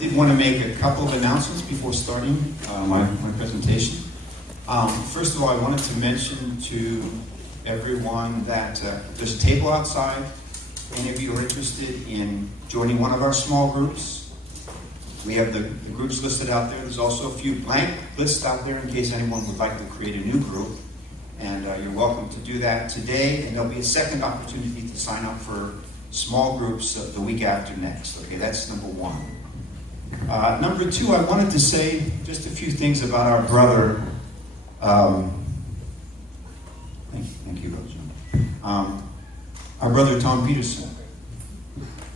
did want to make a couple of announcements before starting my presentation. First of all, I wanted to mention to everyone that there's a table outside. Any of you are interested in joining one of our small groups, we have the groups listed out there. There's also a few blank lists out there in case anyone would like to create a new group. And you're welcome to do that today. And there'll be a second opportunity to sign up for small groups the week after next. Okay, that's number one. Number two, I wanted to say just a few things about our brother. Thank you, Roger. Our brother Tom Peterson.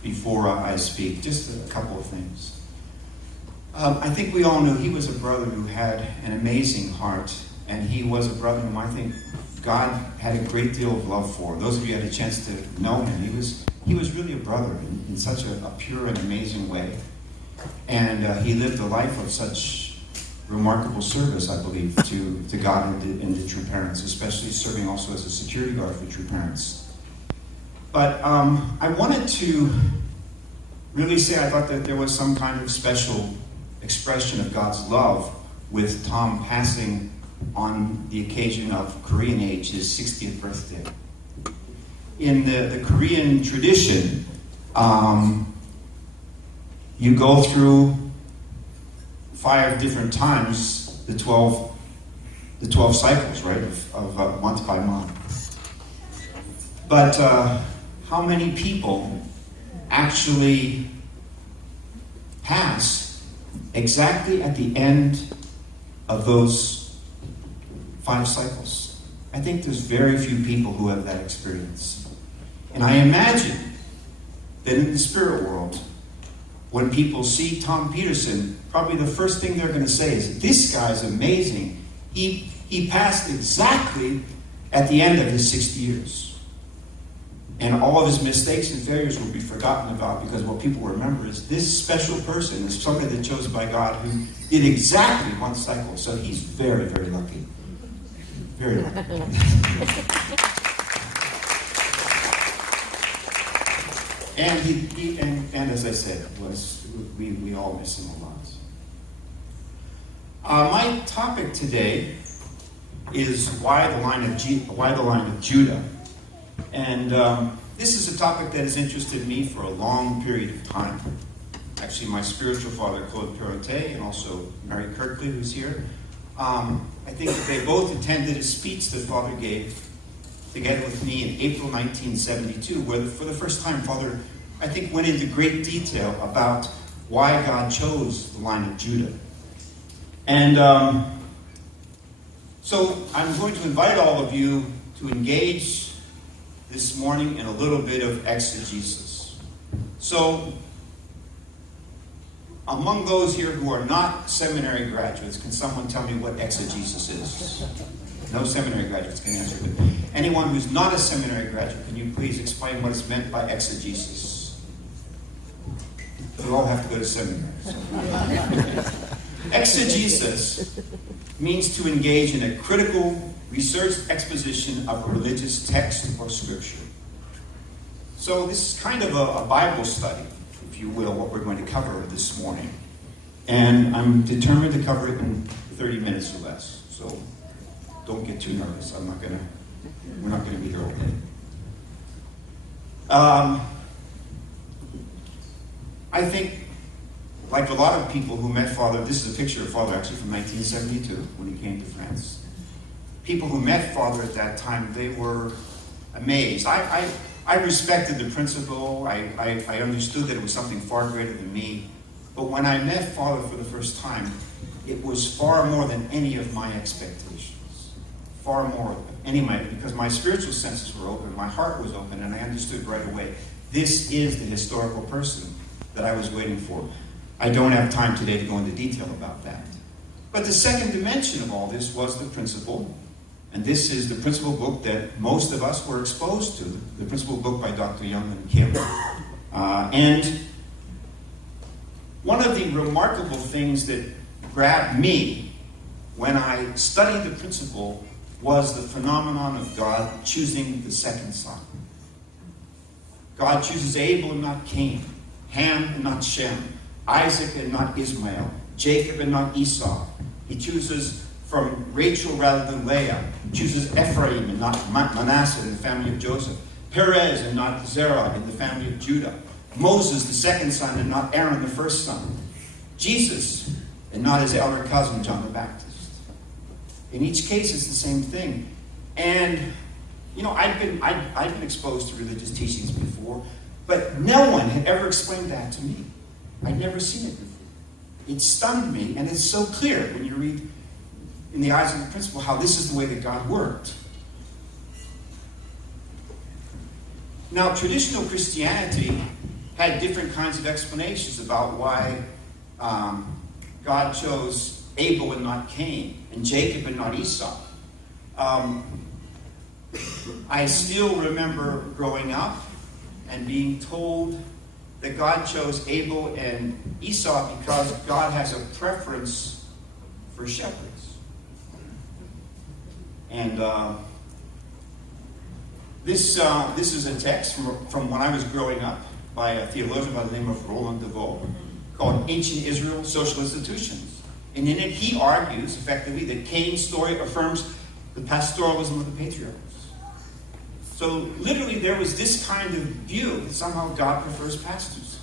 Before I speak, just a couple of things. I think we all knew he was a brother who had an amazing heart, and he was a brother whom I think God had a great deal of love for. Those of you who had a chance to know him, he was really a brother in such a pure and amazing way. And he lived a life of such remarkable service, I believe, to God and to True Parents, especially serving also as a security guard for True Parents. But I wanted to really say I thought that there was some kind of special expression of God's love with Tom passing on the occasion of Korean Age, his 60th birthday. In the Korean tradition, you go through 5 different times the 12 cycles, right, of month by month. But how many people actually pass exactly at the end of those 5 cycles? I think there's very few people who have that experience. And I imagine that in the spirit world, when people see Tom Peterson, probably the first thing they're going to say is, this guy's amazing. He passed exactly at the end of his 60 years. And all of his mistakes and failures will be forgotten about, because what people remember is this special person is somebody that chose by God who did exactly 1 cycle. So he's very, very lucky. Very lucky. And as I said, we all miss him a lot. My topic today is why the line of Judah. And this is a topic that has interested me for a long period of time. Actually, my spiritual father, Claude Perrotet, and also Mary Kirkley, who's here, I think that they both attended a speech that Father gave together with me in April 1972, where for the first time, Father, I think, went into great detail about why God chose the line of Judah. And so I'm going to invite all of you to engage this morning in a little bit of exegesis. So, among those here who are not seminary graduates, can someone tell me what exegesis is? No seminary graduates can answer, but anyone who's not a seminary graduate, can you please explain what is meant by exegesis? We all have to go to seminary. So. Exegesis means to engage in a critical, researched exposition of a religious text or scripture. So this is kind of a Bible study, if you will, what we're going to cover this morning. And I'm determined to cover it in 30 minutes or less. So don't get too nervous. We're not going to be here all day. I think, like a lot of people who met Father, this is a picture of Father actually from 1972 when he came to France. People who met Father at that time, they were amazed. I respected the principle. I understood that it was something far greater than me. But when I met Father for the first time, it was far more than any of my expectations. Far more than any of my, because my spiritual senses were open, my heart was open, and I understood right away, this is the historical person that I was waiting for. I don't have time today to go into detail about that. But the second dimension of all this was the principle. And this is the principal book that most of us were exposed to, the principal book by Dr. Young and Kim. And one of the remarkable things that grabbed me when I studied the principle was the phenomenon of God choosing the second son. God chooses Abel and not Cain, Ham and not Shem, Isaac and not Ishmael, Jacob and not Esau. He chooses from Rachel rather than Leah. He chooses Ephraim and not Manasseh in the family of Joseph. Perez and not Zerah in the family of Judah. Moses, the second son, and not Aaron, the first son. Jesus, and not his elder cousin, John the Baptist. In each case, it's the same thing. And, you know, I've been exposed to religious teachings before, but no one had ever explained that to me. I'd never seen it before. It stunned me, and it's so clear when you read in the eyes of the principle how this is the way that God worked. Now, traditional Christianity had different kinds of explanations about why God chose Abel and not Cain, and Jacob and not Esau. I still remember growing up and being told that God chose Abel and Esau because God has a preference for shepherds. And this is a text from when I was growing up by a theologian by the name of Roland de Vaux called Ancient Israel Social Institutions. And in it, he argues effectively that Cain's story affirms the pastoralism of the patriarchs. So literally there was this kind of view that somehow God prefers pastors.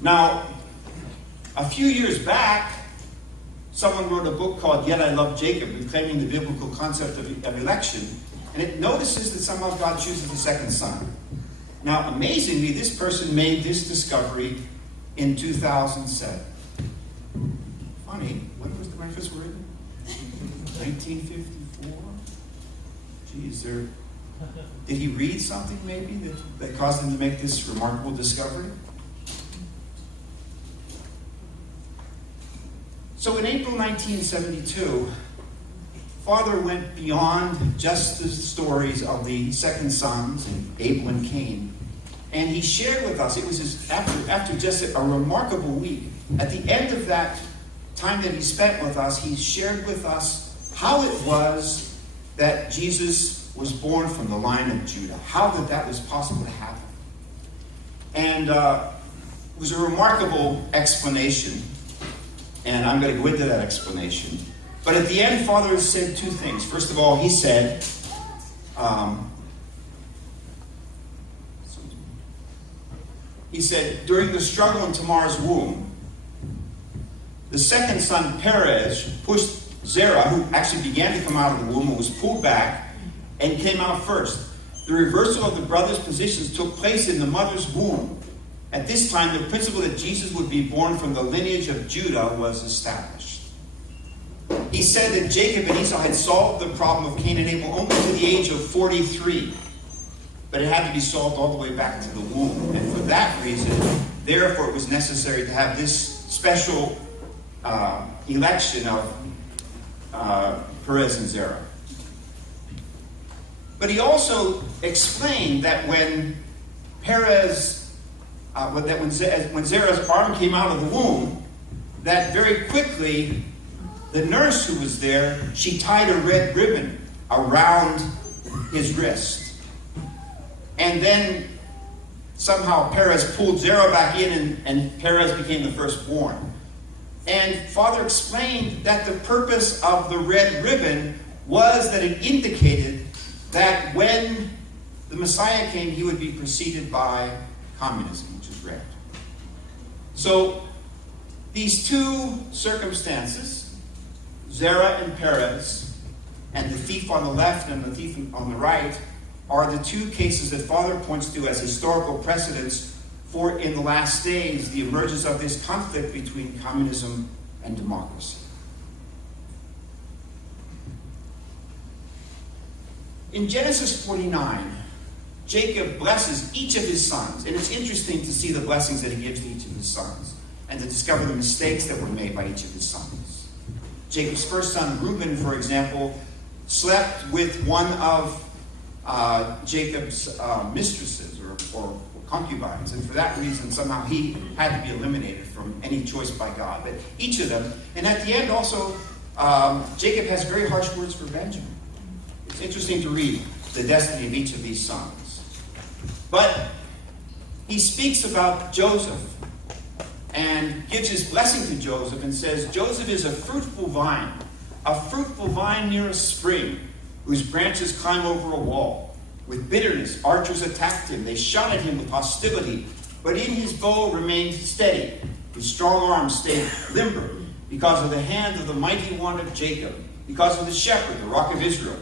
Now, a few years back, someone wrote a book called Yet I Love Jacob, reclaiming the biblical concept of election, and it notices that somehow God chooses the second son. Now, amazingly, this person made this discovery in 2007. Funny, when was the Memphis written? 1954? Geez, did he read something maybe that caused him to make this remarkable discovery? So in April 1972, Father went beyond just the stories of the second sons and Abel and Cain, and he shared with us, it was after just a remarkable week, at the end of that time that he spent with us, he shared with us how it was that Jesus was born from the line of Judah, how that was possible to happen. And it was a remarkable explanation, and I'm going to go into that explanation. But at the end, Father said two things. First of all, he said, during the struggle in Tamar's womb, the second son, Perez, pushed Zerah, who actually began to come out of the womb and was pulled back, and came out first. The reversal of the brothers' positions took place in the mother's womb. At this time, the principle that Jesus would be born from the lineage of Judah was established. He said that Jacob and Esau had solved the problem of Cain and Abel only to the age of 43. But it had to be solved all the way back to the womb. And for that reason, therefore, it was necessary to have this special election of Perez and Zerah. But he also explained that when when Zerah's arm came out of the womb, that very quickly the nurse who was there, she tied a red ribbon around his wrist. And then somehow Perez pulled Zerah back in, and Perez became the firstborn. And Father explained that the purpose of the red ribbon was that it indicated that when the Messiah came, he would be preceded by communism, which is red. So these two circumstances, Zerah and Perez, and the thief on the left and the thief on the right, are the two cases that Father points to as historical precedents for, in the last days, the emergence of this conflict between communism and democracy. In Genesis 49, Jacob blesses each of his sons, and it's interesting to see the blessings that he gives to each of his sons and to discover the mistakes that were made by each of his sons. Jacob's first son, Reuben, for example, slept with one of Jacob's mistresses or concubines, and for that reason somehow he had to be eliminated from any choice by God. But each of them, and at the end also, Jacob has very harsh words for Benjamin. It's interesting to read the destiny of each of these sons. But he speaks about Joseph and gives his blessing to Joseph and says, Joseph is a fruitful vine near a spring, whose branches climb over a wall. With bitterness, archers attacked him. They shot at him with hostility, but in his bow remained steady. His strong arm stayed limber because of the hand of the mighty one of Jacob, because of the shepherd, the rock of Israel,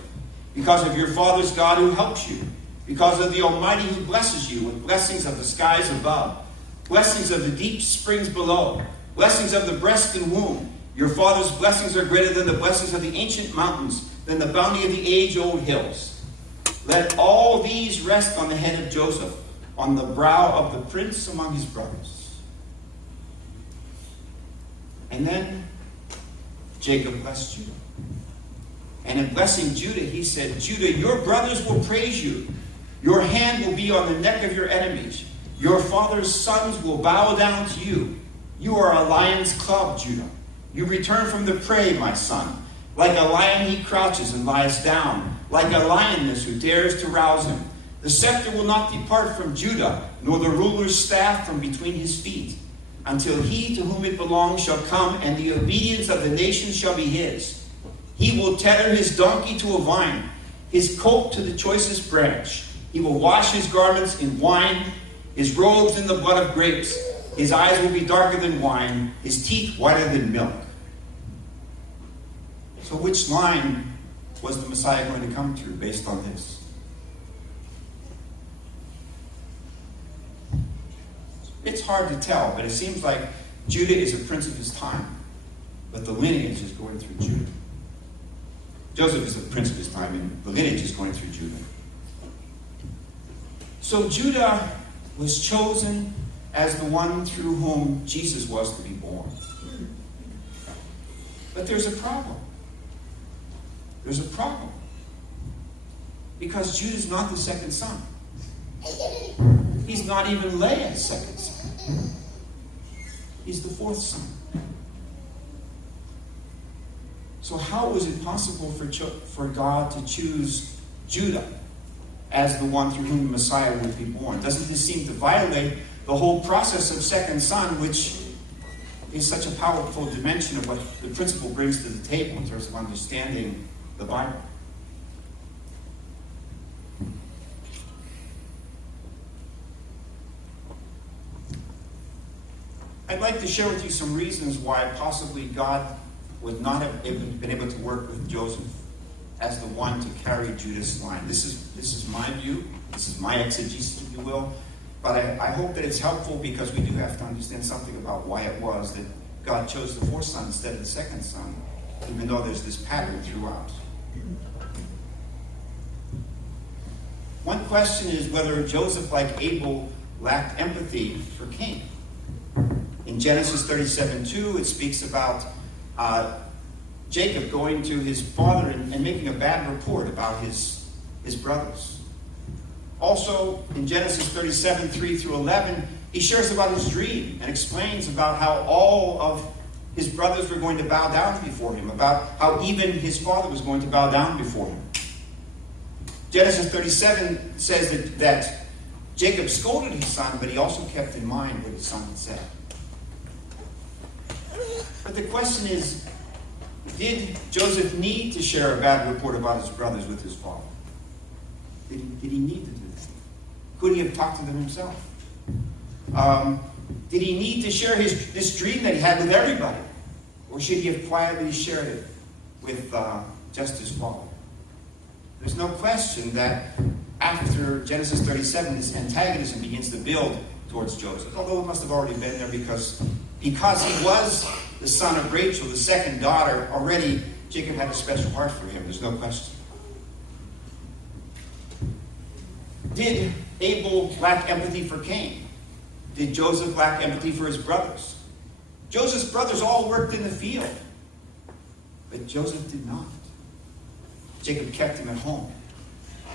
because of your father's God who helps you, because of the Almighty who blesses you with blessings of the skies above, blessings of the deep springs below, blessings of the breast and womb. Your father's blessings are greater than the blessings of the ancient mountains, than the bounty of the age-old hills. Let all these rest on the head of Joseph, on the brow of the prince among his brothers. And then Jacob blessed Judah. And in blessing Judah, he said, Judah, your brothers will praise you. Your hand will be on the neck of your enemies. Your father's sons will bow down to you. You are a lion's club, Judah. You return from the prey, my son. Like a lion he crouches and lies down, like a lioness who dares to rouse him. The scepter will not depart from Judah, nor the ruler's staff from between his feet, until he to whom it belongs shall come, and the obedience of the nations shall be his. He will tether his donkey to a vine, his colt to the choicest branch. He will wash his garments in wine, his robes in the blood of grapes. His eyes will be darker than wine, his teeth whiter than milk. So which line was the Messiah going to come through based on this? It's hard to tell, but it seems like Judah is a prince of his time, but the lineage is going through Judah. Joseph is a prince of his time, and the lineage is going through Judah. So Judah was chosen as the one through whom Jesus was to be born. But there's a problem. There's a problem. Because Judah's not the second son. He's not even Leah's second son. He's the fourth son. So how was it possible for God to choose Judah as the one through whom the Messiah would be born? Doesn't this seem to violate the whole process of second son, which is such a powerful dimension of what the principle brings to the table in terms of understanding the Bible? I'd like to share with you some reasons why possibly God would not have been able to work with Joseph as the one to carry Judah's line. This is my view. This is my exegesis, if you will. But I hope that it's helpful, because we do have to understand something about why it was that God chose the fourth son instead of the second son, even though there's this pattern throughout. One question is whether Joseph, like Abel, lacked empathy for Cain. In Genesis 37:2, it speaks about Jacob going to his father and making a bad report about his brothers. Also, in Genesis 37:3-11, he shares about his dream and explains about how all of his brothers were going to bow down before him, about how even his father was going to bow down before him. Genesis 37 says that Jacob scolded his son, but he also kept in mind what his son had said. But the question is, did Joseph need to share a bad report about his brothers with his father? Did he need to do that? Could he have talked to them himself? Did he need to share this dream that he had with everybody? Or should he have quietly shared it with just his father? There's no question that after Genesis 37, this antagonism begins to build towards Joseph, although it must have already been there because he was the son of Rachel, the second daughter. Already Jacob had a special heart for him. There's no question. Did Abel lack empathy for Cain? Did Joseph lack empathy for his brothers? Joseph's brothers all worked in the field, but Joseph did not. Jacob kept him at home.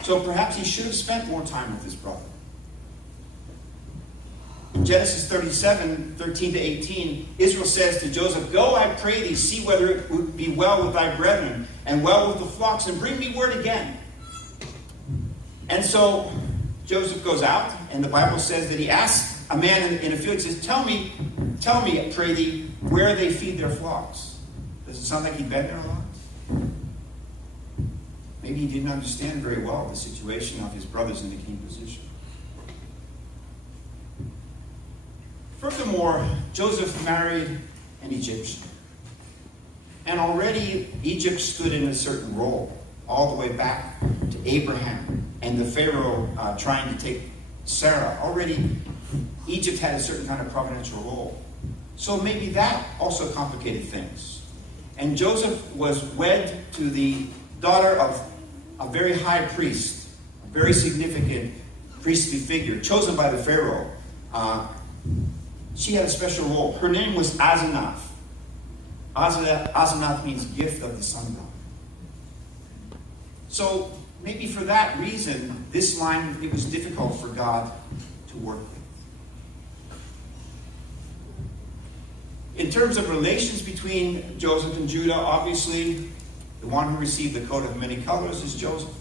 So perhaps he should have spent more time with his brother. In Genesis 37:13-18, Israel says to Joseph, "Go, I pray thee, see whether it would be well with thy brethren, and well with the flocks, and bring me word again." And so Joseph goes out, and the Bible says that he asks a man in a field, he says, "Tell me, Tell me, I pray thee, where they feed their flocks. Does it sound like he'd been there a lot? Maybe he didn't understand very well the situation of his brothers in the king position. Furthermore, Joseph married an Egyptian. And already Egypt stood in a certain role, all the way back to Abraham and the Pharaoh trying to take Sarah. Already Egypt had a certain kind of providential role. So maybe that also complicated things. And Joseph was wed to the daughter of a very high priest, a very significant priestly figure, chosen by the Pharaoh. She had a special role. Her name was Asenath. Asenath means gift of the sun god. So maybe for that reason, this line, it was difficult for God to work with. In terms of relations between Joseph and Judah, obviously, the one who received the coat of many colors is Joseph.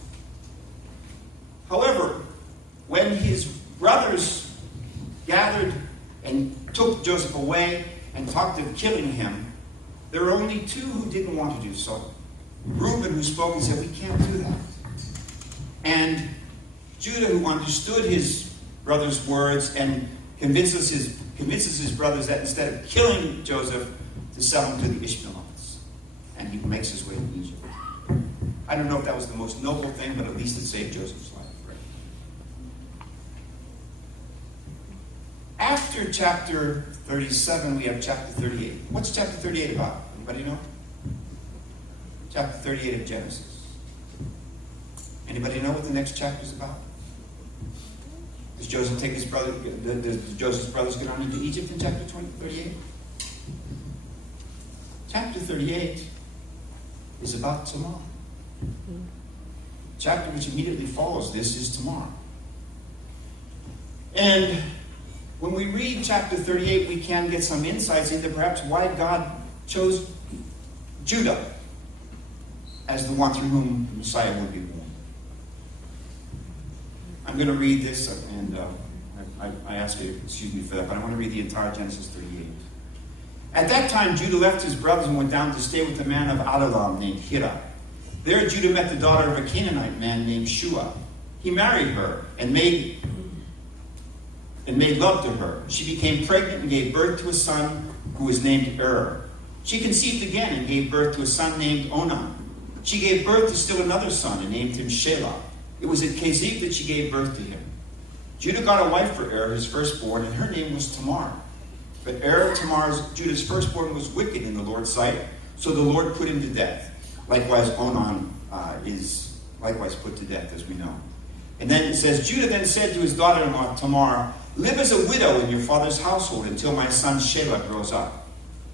However, when his brothers gathered and took Joseph away and talked of killing him, there were only two who didn't want to do so. Reuben, who spoke and said, we can't do that. And Judah, who understood his brother's words and convinces his brothers that instead of killing Joseph, to sell him to the Ishmaelites. And he makes his way to Egypt. I don't know if that was the most noble thing, but at least it saved Joseph's life. Right? After chapter 37, we have chapter 38. What's chapter 38 about? Anybody know? Chapter 38 of Genesis. Anybody know what the next chapter is about? Does Joseph take his brother? Does Joseph's brothers get on into Egypt in chapter 38? Chapter 38 is about Tamar. Chapter which immediately follows this is Tamar. And when we read chapter 38, we can get some insights into perhaps why God chose Judah as the one through whom the Messiah would be born. I'm going to read this, and I ask you, excuse me for that, but I want to read the entire Genesis 38. At that time, Judah left his brothers and went down to stay with a man of Adullam named Hira. There Judah met the daughter of a Canaanite man named Shua. He married her and made love to her. She became pregnant and gave birth to a son who was named She conceived again and gave birth to a son named Onan. She gave birth to still another son and named him Shelah. It was at Kezib that she gave birth to him. Judah got a wife for his firstborn, and her name was Tamar. But Judah's firstborn, was wicked in the Lord's sight, so the Lord put him to death. Likewise, Onan is likewise put to death, as we know. And then it says, Judah then said to his daughter-in-law Tamar, live as a widow in your father's household until my son Shelah grows up.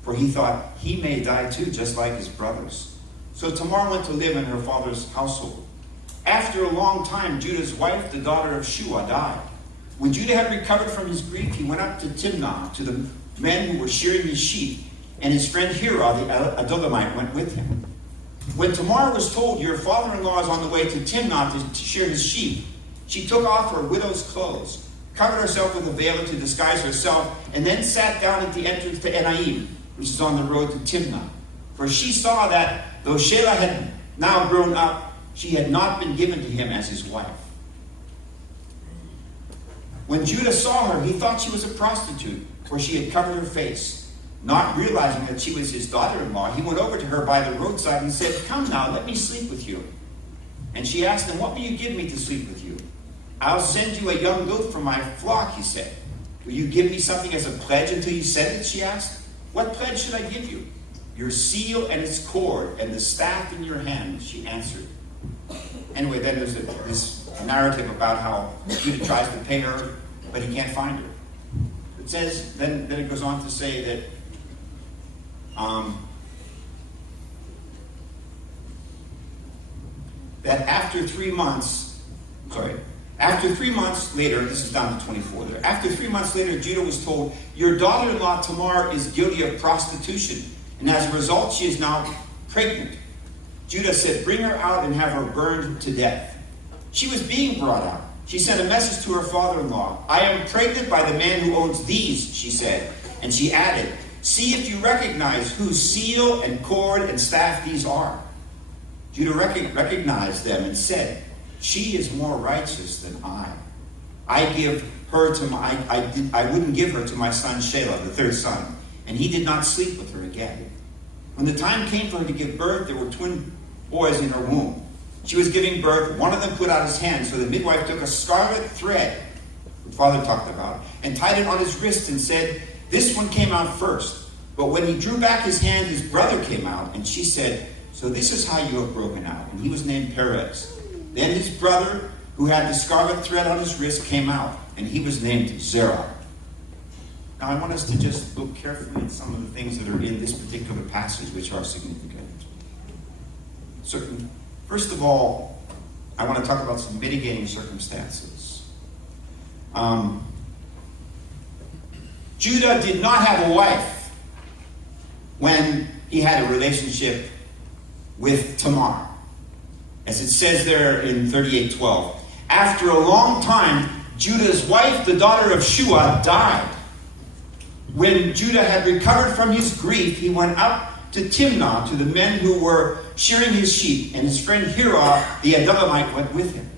For he thought, he may die too, just like his brothers. So Tamar went to live in her father's household. After a long time, Judah's wife, the daughter of Shua, died. When Judah had recovered from his grief, he went up to Timnah, to the men who were shearing his sheep, and his friend Hira, the Adullamite, went with him. When Tamar was told, your father-in-law is on the way to Timnah to shear his sheep, she took off her widow's clothes, covered herself with a veil to disguise herself, and then sat down at the entrance to Enaim, which is on the road to Timnah. For she saw that, though Shelah had now grown up, she had not been given to him as his wife. When Judah saw her, he thought she was a prostitute, for she had covered her face. Not realizing that she was his daughter-in-law, he went over to her by the roadside and said, come now, let me sleep with you. And she asked him, what will you give me to sleep with you? I'll send you a young goat from my flock, he said. Will you give me something as a pledge until you send it, she asked. What pledge should I give you? Your seal and its cord and the staff in your hand, she answered. Anyway, then there's this narrative about how Judah tries to pay her, but he can't find her. It says, then it goes on to say that that after 3 months later, this is down to 24 there. After 3 months later, Judah was told, your daughter-in-law Tamar is guilty of prostitution, and as a result, she is now pregnant. Judah said, bring her out and have her burned to death. She was being brought out. She sent a message to her father-in-law. I am pregnant by the man who owns these, she said, And she added, "See if you recognize whose seal and cord and staff these are." Judah recognized them and said, "She is more righteous than I. I wouldn't give her to my son Shelah, the third son, and he did not sleep with her again. When the time came for her to give birth, there were twin boys in her womb. She was giving birth. One of them put out his hand, so the midwife took a scarlet thread, the father talked about, and tied it on his wrist and said, 'This one came out first.' But when he drew back his hand, his brother came out, and she said, 'So this is how you have broken out.' And he was named Perez. Then his brother, who had the scarlet thread on his wrist, came out, and he was named Zerah." Now I want us to just look carefully at some of the things that are in this particular passage which are significant. First of all, I want to talk about some mitigating circumstances. Judah did not have a wife when he had a relationship with Tamar. As it says there in 38:12. After a long time, Judah's wife, the daughter of Shua, died. When Judah had recovered from his grief, he went up to Timnah to the men who were shearing his sheep, and his friend Hirah, the Adullamite, went with him.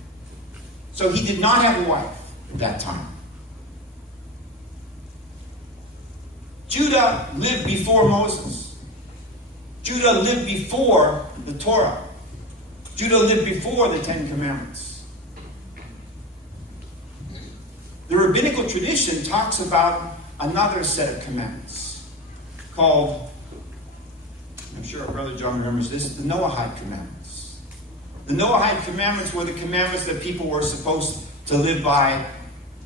So he did not have a wife at that time. Judah lived before Moses. Judah lived before the Torah. Judah lived before the Ten Commandments. The rabbinical tradition talks about another set of commandments called, I'm sure our brother John remembers this, the Noahide commandments. The Noahide commandments were the commandments that people were supposed to live by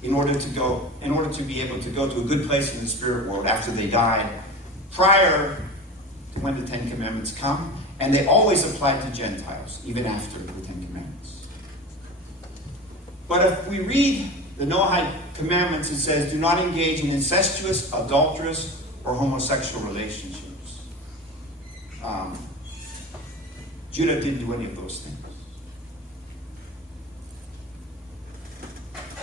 in order to be able to go to a good place in the spirit world after they died, prior to when the Ten Commandments come, and they always applied to Gentiles, even after the Ten Commandments. But if we read the Noahide commandments, it says, do not engage in incestuous, adulterous, or homosexual relationships. Judah didn't do any of those things.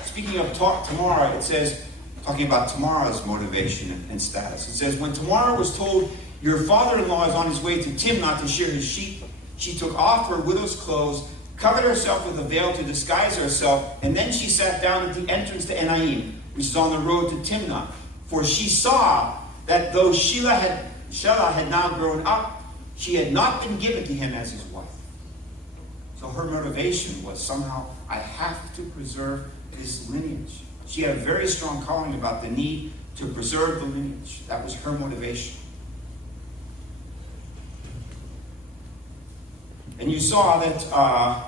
Speaking of Tamar, it says, talking about Tamar's motivation and status, it says, when Tamar was told, your father-in-law is on his way to Timnah to shear his sheep, she took off her widow's clothes, covered herself with a veil to disguise herself, and then she sat down at the entrance to Enaim, which is on the road to Timnah. For she saw that though Shelah had now grown up, she had not been given to him as his wife. So her motivation was somehow, I have to preserve this lineage. She had a very strong calling about the need to preserve the lineage. That was her motivation. And you saw that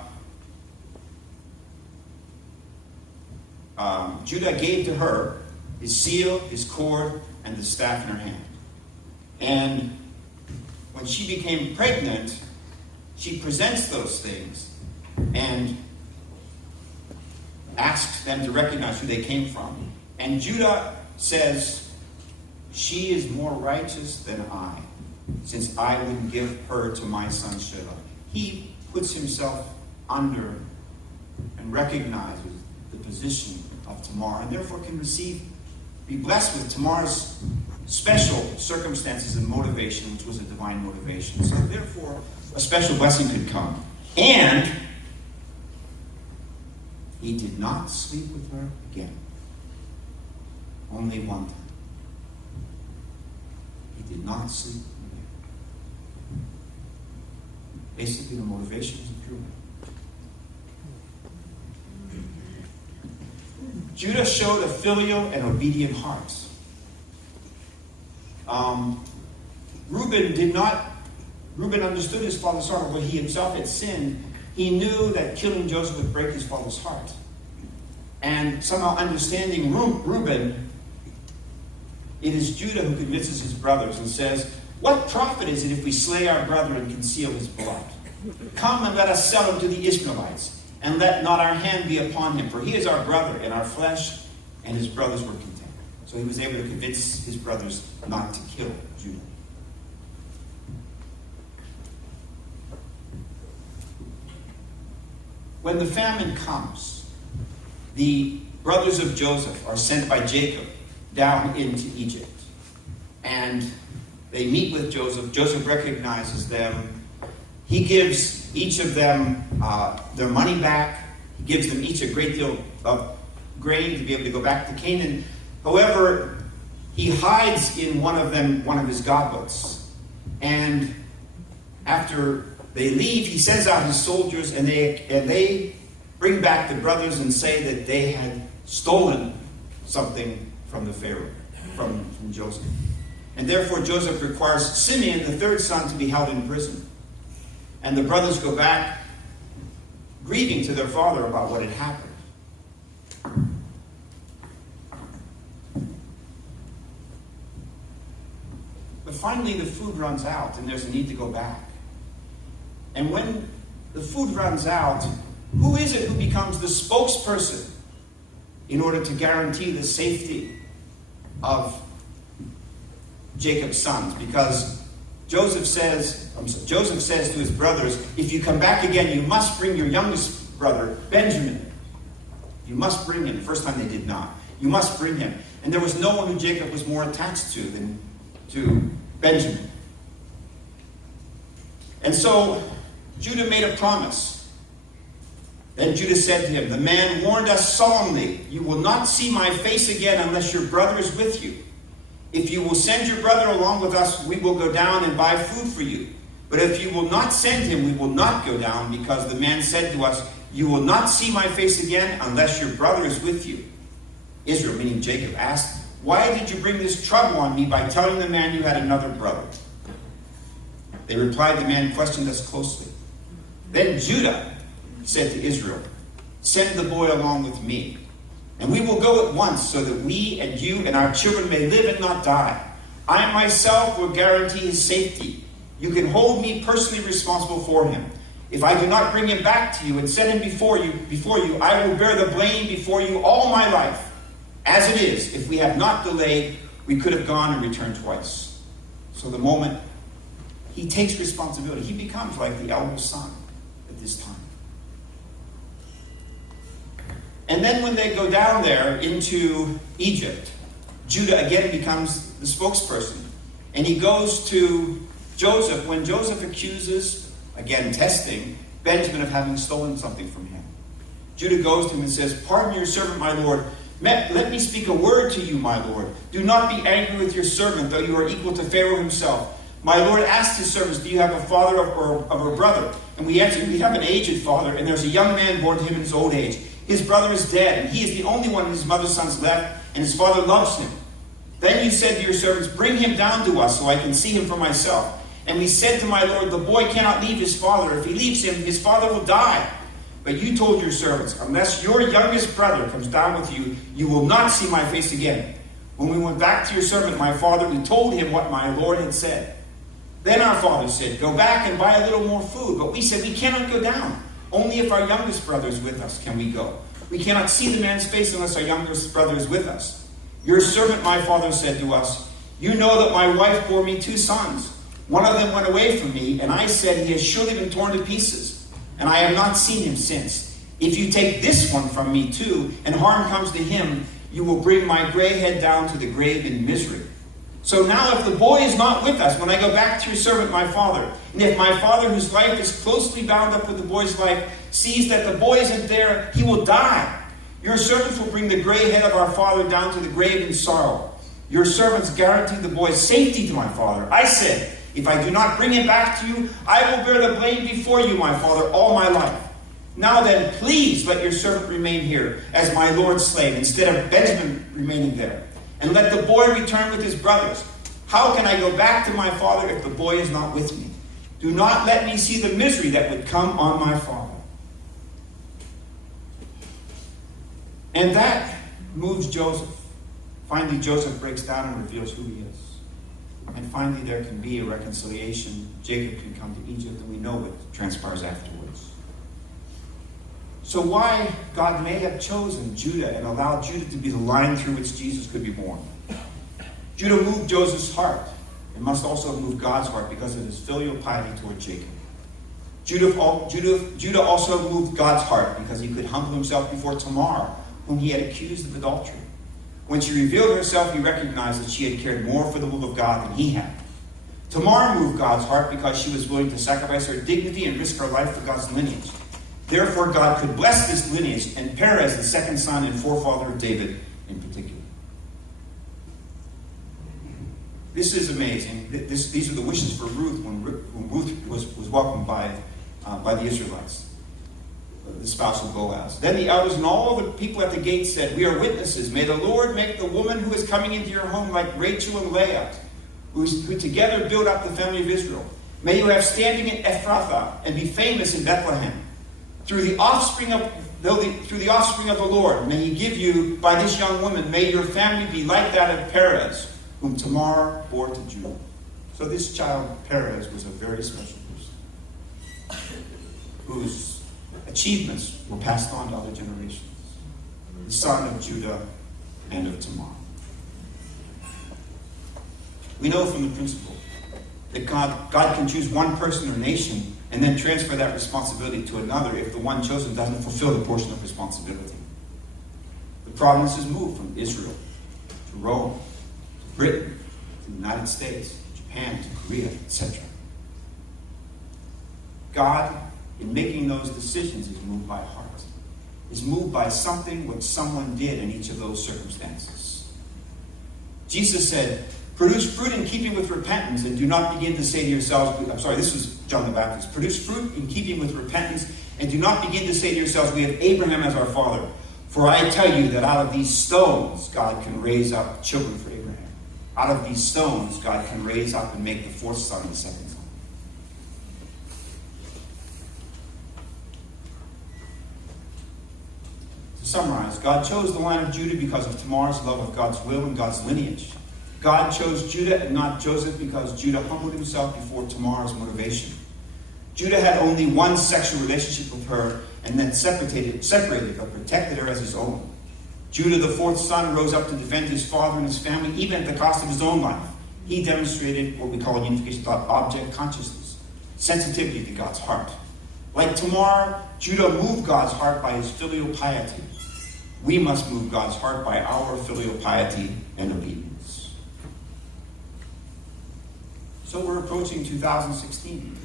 Judah gave to her his seal, his cord, and the staff in her hand. And when she became pregnant, she presents those things and asks them to recognize who they came from. And Judah says, she is more righteous than I, since I wouldn't give her to my son Shelah. He puts himself under and recognizes the position of Tamar, and therefore can be blessed with Tamar's special circumstances and motivation, which was a divine motivation. So therefore, a special blessing could come. And he did not sleep with her again. Only one time. He did not sleep with her again. Basically, the motivation was a pure one. Judah showed a filial and obedient heart. Reuben understood his father's heart, but he himself had sinned. He knew that killing Joseph would break his father's heart. And somehow understanding Reuben, it is Judah who convinces his brothers and says, what profit is it if we slay our brother and conceal his blood? Come and let us sell him to the Ishmaelites, and let not our hand be upon him, for he is our brother and our flesh. And his brothers were content. So he was able to convince his brothers not to kill Judah. When the famine comes, the brothers of Joseph are sent by Jacob down into Egypt. and they meet with Joseph. Joseph recognizes them. He gives each of them their money back. He gives them each a great deal of grain to be able to go back to Canaan. However, he hides in one of his goblets. And after they leave, he sends out his soldiers, and they bring back the brothers and say that they had stolen something from the Pharaoh, from Joseph. And therefore Joseph requires Simeon, the third son, to be held in prison. And the brothers go back grieving to their father about what had happened. But finally the food runs out, and there's a need to go back. And when the food runs out, who is it who becomes the spokesperson in order to guarantee the safety of Jacob's sons? Because Joseph says to his brothers, if you come back again, you must bring your youngest brother, Benjamin. You must bring him. The first time they did not. You must bring him. And there was no one who Jacob was more attached to than to Benjamin. And so Judah made a promise. Then Judah said to him, the man warned us solemnly, you will not see my face again unless your brother is with you. If you will send your brother along with us, we will go down and buy food for you. But if you will not send him, we will not go down, because the man said to us, you will not see my face again unless your brother is with you. Israel, meaning Jacob, asked, why did you bring this trouble on me by telling the man you had another brother? They replied, the man questioned us closely. Then Judah said to Israel, send the boy along with me, and we will go at once, so that we and you and our children may live and not die. I myself will guarantee his safety. You can hold me personally responsible for him. If I do not bring him back to you and set him before you, I will bear the blame before you all my life. As it is, if we have not delayed, we could have gone and returned twice. So the moment he takes responsibility, he becomes like the elder son at this time. And then when they go down there into Egypt, Judah again becomes the spokesperson. And he goes to Joseph when Joseph accuses, again testing, Benjamin of having stolen something from him. Judah goes to him and says, pardon your servant, my lord. Let me speak a word to you, my lord. Do not be angry with your servant, though you are equal to Pharaoh himself. My lord asked his servants, do you have a father or a brother? And we answered, we have an aged father, and there's a young man born to him in his old age. His brother is dead, and he is the only one of his mother's sons left, and his father loves him. Then you said to your servants, bring him down to us, so I can see him for myself. And we said to my lord, the boy cannot leave his father. If he leaves him, his father will die. But you told your servants, unless your youngest brother comes down with you, you will not see my face again. When we went back to your servant, my father, we told him what my lord had said. Then our father said, go back and buy a little more food. But we said, we cannot go down. Only if our youngest brother is with us can we go. We cannot see the man's face unless our youngest brother is with us. Your servant, my father, said to us, you know that my wife bore me 2 sons. One of them went away from me, and I said, he has surely been torn to pieces, and I have not seen him since. If you take this one from me too, and harm comes to him, you will bring my gray head down to the grave in misery. So now if the boy is not with us, when I go back to your servant, my father, and if my father, whose life is closely bound up with the boy's life, sees that the boy isn't there, he will die. Your servants will bring the gray head of our father down to the grave in sorrow. Your servants guaranteed the boy's safety to my father. I said, if I do not bring him back to you, I will bear the blame before you, my father, all my life. Now then, please let your servant remain here as my lord's slave, instead of Benjamin remaining there. And let the boy return with his brothers. How can I go back to my father if the boy is not with me? Do not let me see the misery that would come on my father. And that moves Joseph. Finally, Joseph breaks down and reveals who he is. And finally, there can be a reconciliation. Jacob can come to Egypt, and we know what transpires afterwards. So why God may have chosen Judah and allowed Judah to be the line through which Jesus could be born. Judah moved Joseph's heart. It must also move God's heart because of his filial piety toward Jacob. Judah also moved God's heart because he could humble himself before Tamar, whom he had accused of adultery. When she revealed herself, he recognized that she had cared more for the will of God than he had. Tamar moved God's heart because she was willing to sacrifice her dignity and risk her life for God's lineage. Therefore, God could bless this lineage, and Perez, the second son and forefather of David, in particular. This is amazing. These are the wishes for Ruth when Ruth was welcomed by the Israelites, the spouse of Boaz. Then the elders and all the people at the gate said, "We are witnesses. May the Lord make the woman who is coming into your home like Rachel and Leah, who together build up the family of Israel. May you have standing in Ephrathah and be famous in Bethlehem. Through the offspring of the Lord, may he give you, by this young woman, may your family be like that of Perez, whom Tamar bore to Judah." So this child, Perez, was a very special person, whose achievements were passed on to other generations. The son of Judah and of Tamar. We know from the principle that God can choose one person or nation and then transfer that responsibility to another if the one chosen doesn't fulfill the portion of responsibility. The province is moved from Israel to Rome, to Britain, to the United States, to Japan, to Korea, etc. God, in making those decisions, is moved by heart. Is moved by something what someone did in each of those circumstances. Jesus said, "Produce fruit in keeping with repentance, and do not begin to say to yourselves," this was John the Baptist, "Produce fruit in keeping with repentance, and do not begin to say to yourselves, we have Abraham as our father. For I tell you that out of these stones God can raise up children for Abraham. Out of these stones God can raise up and make the fourth son and the second son." To summarize, God chose the line of Judah because of Tamar's love of God's will and God's lineage. God chose Judah and not Joseph because Judah humbled himself before Tamar's motivation. Judah had only one sexual relationship with her and then separated but protected her as his own. Judah, the fourth son, rose up to defend his father and his family, even at the cost of his own life. He demonstrated what we call in unification thought object consciousness, sensitivity to God's heart. Like Tamar, Judah moved God's heart by his filial piety. We must move God's heart by our filial piety and obedience. So we're approaching 2016.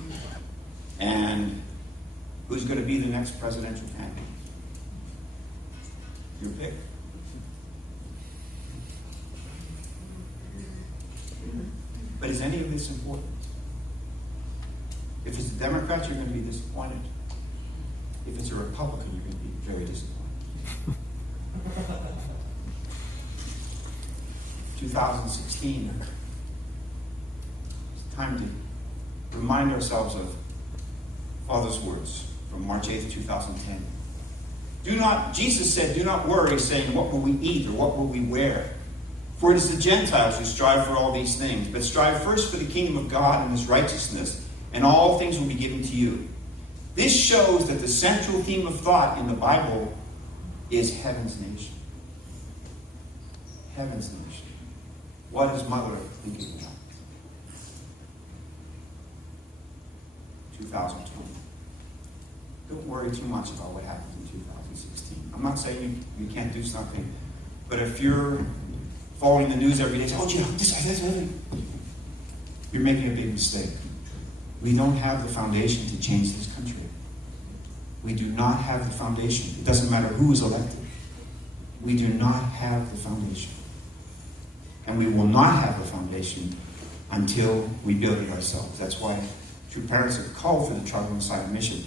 And who's going to be the next presidential candidate? Your pick. But is any of this important? If it's a Democrat, you're going to be disappointed. If it's a Republican, you're going to be very disappointed. 2016. It's time to remind ourselves of Father's words from March 8th, 2010. Jesus said, "Do not worry, saying, what will we eat or what will we wear? For it is the Gentiles who strive for all these things. But strive first for the kingdom of God and his righteousness, and all things will be given to you." This shows that the central theme of thought in the Bible is heaven's nation. Heaven's nation. What is Mother thinking about? 2020. Don't worry too much about what happens in 2016. I'm not saying you can't do something, but if you're following the news every day, you're making a big mistake. We don't have the foundation to change this country. We do not have the foundation. It doesn't matter who is elected. We do not have the foundation. And we will not have the foundation until we build it ourselves. That's why true parents have called for the Child Messiah mission.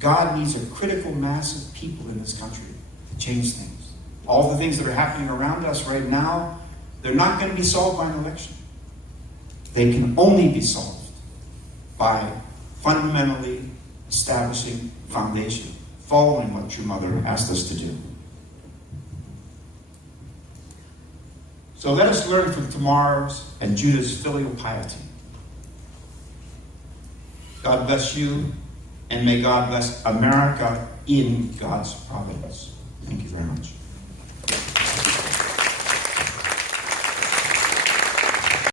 God needs a critical mass of people in this country to change things. All the things that are happening around us right now, they're not going to be solved by an election. They can only be solved by fundamentally establishing foundation, following what True Mother asked us to do. So let us learn from Tamar's and Judah's filial piety. God bless you, and may God bless America in God's providence. Thank you very much.